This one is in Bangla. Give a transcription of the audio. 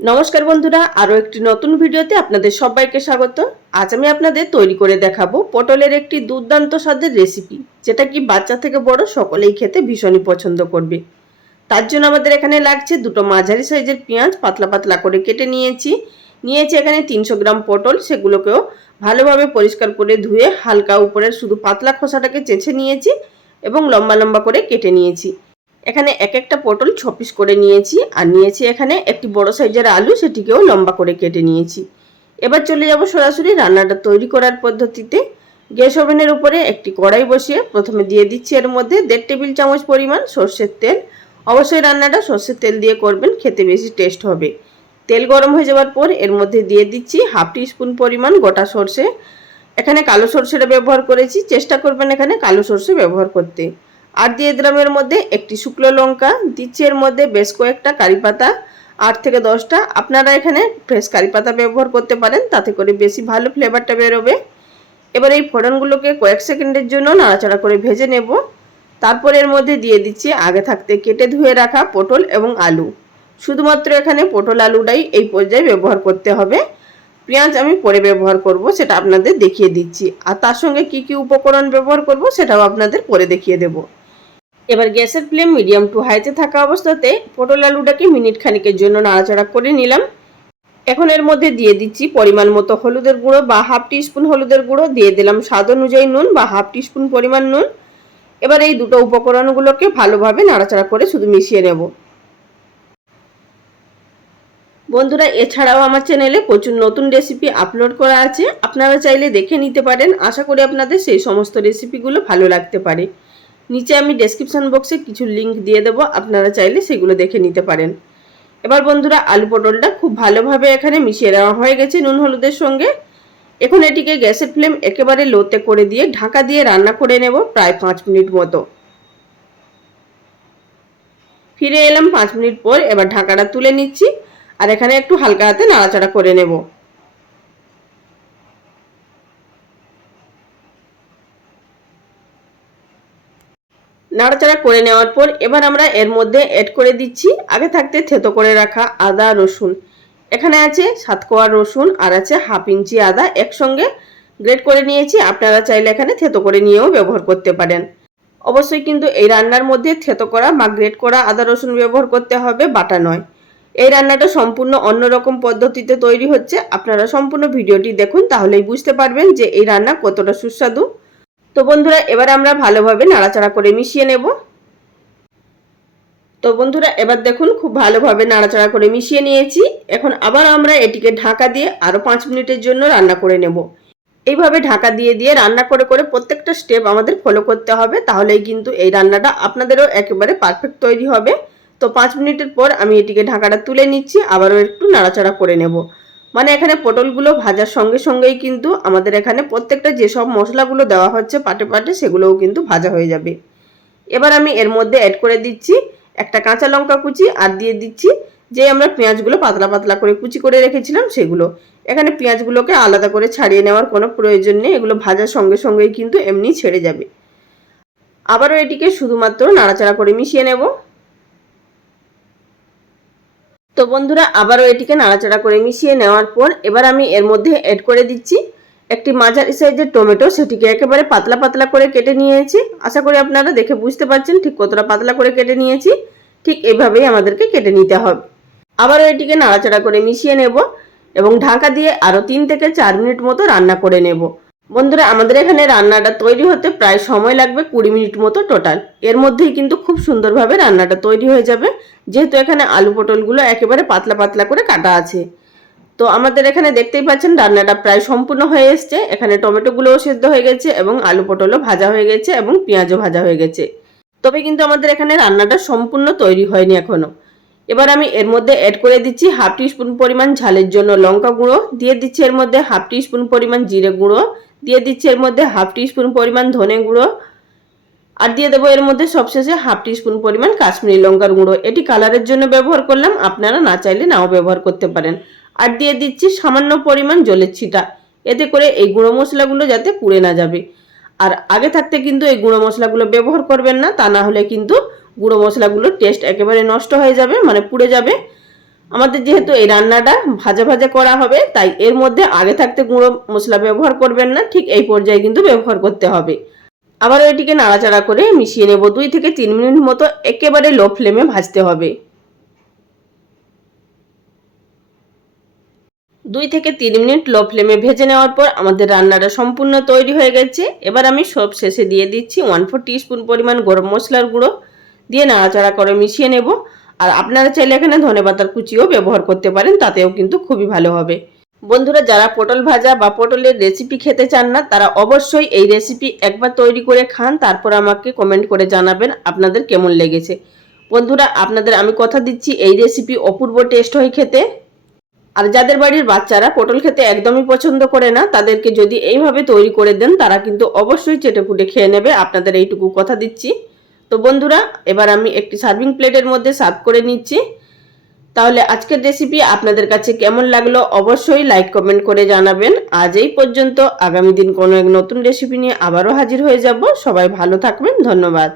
নমস্কার বন্ধুরা, আরও একটি নতুন ভিডিওতে আপনাদের সবাইকে স্বাগত। আজ আমি আপনাদের তৈরি করে দেখাবো পটলের একটি দুর্দান্ত স্বাদের রেসিপি, যেটা কি বাচ্চা থেকে বড় সকলেই খেতে ভীষণই পছন্দ করবে। তার জন্য আমাদের এখানে লাগছে দুটো মাঝারি সাইজের পেঁয়াজ পাতলা পাতলা করে কেটে নিয়েছি এখানে 300 গ্রাম পটল, সেগুলোকেও ভালোভাবে পরিষ্কার করে ধুয়ে হালকা উপরের শুধু পাতলা খোসাটাকে চেঁচে নিয়েছি এবং লম্বা লম্বা করে কেটে নিয়েছি। এখানে এক একটা পটল 6 পিস করে নিয়েছি, আর নিয়েছি এখানে একটি বড় সাইজের আলু, সেটিকেও লম্বা করে কেটে নিয়েছি। এবার চলে যাব সরাসরি রান্নাটা তৈরি করার পদ্ধতিতে। গ্যাস ওভেনের উপরে একটি কড়াই বসিয়ে প্রথমে দিয়ে দিচ্ছি এর মধ্যে 1.5 টেবিল চামচ পরিমাণ সর্ষের তেল। অবশ্যই রান্নাটা সর্ষের তেল দিয়ে করবেন, খেতে বেশি টেস্ট হবে। তেল গরম হয়ে যাওয়ার পর এর মধ্যে দিয়ে দিচ্ছি হাফ টিস্পুন পরিমাণ গোটা সর্ষে। এখানে কালো সর্ষেটা ব্যবহার করেছি, চেষ্টা করবেন এখানে কালো সর্ষে ব্যবহার করতে। আর দিয়ে দিলাম এর মধ্যে একটি শুকনো লঙ্কা, দিচ্ছি এর মধ্যে বেশ কয়েকটা কারি পাতা, 8 থেকে 10টা। আপনারা এখানে ফ্রেশ কারি পাতা ব্যবহার করতে পারেন, তাতে করে বেশি ভালো ফ্লেভারটা বেরোবে। এবার এই ফোড়নগুলোকে কয়েক সেকেন্ডের জন্য নাড়াচাড়া করে ভেজে নেব। তারপর এর মধ্যে দিয়ে দিচ্ছি আগে থাকতে কেটে ধুয়ে রাখা পটল এবং আলু। শুধুমাত্র এখানে পটল আলুটাই এই পর্যায়ে ব্যবহার করতে হবে, পেঁয়াজ আমি পরে ব্যবহার করব, সেটা আপনাদের দেখিয়ে দিচ্ছি। আর তার সঙ্গে কি কি উপকরণ ব্যবহার করব সেটাও আপনাদের পরে দেখিয়ে দেব। এবার গ্যাসের ফ্লেম মিডিয়াম টু হাইতে থাকা অবস্থাতে পটল আলুটাকে মিনিট খানিকের জন্য নাড়াচাড়া করে নিলাম। এখন এর মধ্যে দিয়ে দিচ্ছি পরিমাণ মতো হলুদের গুঁড়ো বা হাফ টিস্পুন হলুদের গুঁড়ো, দিয়ে দিলাম স্বাদ অনুযায়ী নুন বা হাফ টিস্পুন পরিমাণ নুন। এবার এই দুটো উপকরণগুলোকে ভালোভাবে নাড়াচাড়া করে শুধু মিশিয়ে নেব। বন্ধুরা, এছাড়াও আমার চ্যানেলে প্রচুর নতুন রেসিপি আপলোড করা আছে, আপনারা চাইলে দেখে নিতে পারেন। আশা করি আপনাদের সেই সমস্ত রেসিপিগুলো ভালো লাগতে পারে। নিচে আমি ডেসক্রিপশন বক্সে কিছু লিংক দিয়ে দেবো, আপনারা চাইলে সেগুলো দেখে নিতে পারেন। এবার বন্ধুরা, আলু পটলটা খুব ভালোভাবে এখানে মিশিয়ে দেওয়া হয়ে গেছে নুন হলুদের সঙ্গে। এখন এটিকে গ্যাসের ফ্লেম একেবারে লোতে করে দিয়ে ঢাকা দিয়ে রান্না করে নেব প্রায় 5 মিনিট মতো। ফিরে এলাম 5 মিনিট পর। এবার ঢাকাটা তুলে নিচ্ছি আর এখানে একটু হালকা হাতে নাড়াচাড়া করে নেব। নাড়াচাড়া করে নেওয়ার পর এবার আমরা এর মধ্যে অ্যাড করে দিচ্ছি আগে থাকতে থেতো করে রাখা আদা রসুন। এখানে আছে 7 কোয়া রসুন আর আছে হাফ ইঞ্চি আদা, একসঙ্গে গ্রেট করে নিয়েছি। আপনারা চাইলে এখানে থেতো করে নিয়েও ব্যবহার করতে পারেন। অবশ্যই কিন্তু এই রান্নার মধ্যে থেতো করা বা গ্রেট করা আদা রসুন ব্যবহার করতে হবে, বাটা নয়। এই রান্নাটা সম্পূর্ণ অন্যরকম পদ্ধতিতে তৈরি হচ্ছে, আপনারা সম্পূর্ণ ভিডিওটি দেখুন, তাহলেই বুঝতে পারবেন যে এই রান্না কতটা সুস্বাদু। তো বন্ধুরা, এবার আমরা ভালোভাবে নাড়াচাড়া করে মিশিয়ে নেব। তো বন্ধুরা, এবার দেখুন খুব ভালোভাবে নাড়াচাড়া করে মিশিয়ে নিয়েছি। এখন আবার আমরা এটিকে ঢাকা দিয়ে আরও 5 মিনিটের জন্য রান্না করে নেব। এইভাবে ঢাকা দিয়ে দিয়ে রান্না করে করে প্রত্যেকটা স্টেপ আমাদের ফলো করতে হবে, তাহলেই কিন্তু এই রান্নাটা আপনাদেরও একেবারে পারফেক্ট তৈরি হবে। তো 5 মিনিটের পর আমি এটিকে ঢাকাটা তুলে নিচ্ছি, আবারও একটু নাড়াচাড়া করে নেব। মানে এখানে পটলগুলো ভাজার সঙ্গে সঙ্গেই কিন্তু আমাদের এখানে প্রত্যেকটা যেসব মশলাগুলো দেওয়া হচ্ছে পাটে পাটে, সেগুলোও কিন্তু ভাজা হয়ে যাবে। এবার আমি এর মধ্যে অ্যাড করে দিচ্ছি একটা কাঁচা লঙ্কা কুচি, আর দিয়ে দিচ্ছি যে আমরা পেঁয়াজগুলো পাতলা পাতলা করে কুচি করে রেখেছিলাম সেগুলো। এখানে পেঁয়াজগুলোকে আলাদা করে ছাড়িয়ে নেওয়ার কোনো প্রয়োজন নেই, এগুলো ভাজার সঙ্গে সঙ্গেই কিন্তু এমনি ছেড়ে যাবে। আবারও এটিকে শুধুমাত্র নাড়াচাড়া করে মিশিয়ে নেব। তো বন্ধুরা, আবারও এটিকে নাড়াচাড়া করে মিশিয়ে নেওয়ার পর এবার আমি এর মধ্যে অ্যাড করে দিচ্ছি একটি মাঝারি সাইজের টমেটো, সেটিকে একেবারে পাতলা পাতলা করে কেটে নিয়েছি। আশা করি আপনারা দেখে বুঝতে পারছেন ঠিক কতটা পাতলা করে কেটে নিয়েছি। ঠিক এইভাবেই আমাদেরকে কেটে নিতে হবে। আবারও এটিকে নাড়াচাড়া করে মিশিয়ে নেব এবং ঢাকা দিয়ে আরও 3 থেকে 4 মিনিট মতো রান্না করে নেব। বন্ধুরা, আমাদের এখানে রান্নাটা তৈরি হতে প্রায় সময় লাগবে 20 মিনিট মতো টোটাল। এর মধ্যেই কিন্তু খুব সুন্দরভাবে রান্নাটা তৈরি হয়ে যাবে, যেহেতু এখানে আলু পটলগুলো একেবারে পাতলা পাতলা করে কাটা আছে। তো আমাদের এখানে দেখতেই পাচ্ছেন রান্নাটা প্রায় সম্পূর্ণ হয়ে এসছে। এখানে টমেটোগুলোও সেদ্ধ হয়ে গেছে এবং আলু পটলও ভাজা হয়ে গেছে এবং পেঁয়াজও ভাজা হয়ে গেছে। তবে কিন্তু আমাদের এখানে রান্নাটা সম্পূর্ণ তৈরি হয়নি এখনো। এবার আমি এর মধ্যে অ্যাড করে দিচ্ছি হাফ টিস্পুন পরিমাণ ঝালের জন্য লঙ্কা গুঁড়ো, দিয়ে দিচ্ছি এর মধ্যে হাফ টিস্পুন পরিমাণ জিরে গুঁড়ো, দিয়ে দিচ্ছি এর মধ্যে হাফ টিস্পুন পরিমাণ ধনে গুঁড়ো, আর দিয়ে দেবো এর মধ্যে সবশেষে হাফ টিস্পুন পরিমাণ কাশ্মীরি লঙ্কার গুঁড়ো। এটি কালারের জন্য ব্যবহার করলাম, আপনারা না চাইলে নাও ব্যবহার করতে পারেন। আর দিয়ে দিচ্ছি সামান্য পরিমাণ জলের ছিটা, এতে করে এই গুঁড়ো মশলাগুলো যাতে পুড়ে না যাবে। আর আগে থাকতে কিন্তু এই গুঁড়ো মশলাগুলো ব্যবহার করবেন না, তা না হলে কিন্তু গুঁড়ো মশলাগুলোর টেস্ট একেবারে নষ্ট হয়ে যাবে, মানে পুড়ে যাবে। আমাদের যেহেতু এই রান্নাটা ভাজা ভাজা করা হবে, তাই এর মধ্যে আগে থাকতে গুঁড়ো মশলা ব্যবহার করবেন না, ঠিক এই পর্যায়ে কিন্তু ব্যবহার করতে হবে। আবার এটিকে নাড়াচাড়া করে মিশিয়ে নেব। 2 থেকে 3 মিনিট মতো একেবারে লো ফ্লেমে ভাজতে হবে। 2 থেকে 3 মিনিট লো ফ্লেমে ভেজে নেওয়ার পর আমাদের রান্নাটা সম্পূর্ণ তৈরি হয়ে গেছে। এবার আমি সব শেষে দিয়ে দিচ্ছি 1/4 টিস্পুন পরিমাণ গরম মশলার গুঁড়ো, দিয়ে নাড়াচাড়া করে মিশিয়ে নেব। আর আপনারা চাইলে এখানে ধনেপাতার কুচিও ব্যবহার করতে পারেন, তাতেও কিন্তু খুবই ভালো হবে। বন্ধুরা, যারা পটল ভাজা বা পটলের রেসিপি খেতে চান না, তারা অবশ্যই এই রেসিপি একবার তৈরি করে খান, তারপর আমাকে কমেন্ট করে জানাবেন আপনাদের কেমন লেগেছে। বন্ধুরা, আপনাদের আমি কথা দিচ্ছি এই রেসিপি অপূর্ব টেস্ট হয় খেতে। আর যাদের বাড়ির বাচ্চারা পটল খেতে একদমই পছন্দ করে না, তাদেরকে যদি এইভাবে তৈরি করে দেন, তারা কিন্তু অবশ্যই চেটেপুটে খেয়ে নেবে, আপনাদের এইটুকু কথা দিচ্ছি। তো বন্ধুরা, এবার আমি একটি সার্ভিং প্লেটের মধ্যে সার্ভ করে নিচ্ছি। তাহলে আজকের রেসিপি আপনাদের কাছে কেমন লাগলো অবশ্যই লাইক কমেন্ট করে জানাবেন। আজ এই পর্যন্ত। আগামী দিন কোনো এক নতুন রেসিপি নিয়ে আবারও হাজির হয়ে যাব। সবাই ভালো থাকবেন। ধন্যবাদ।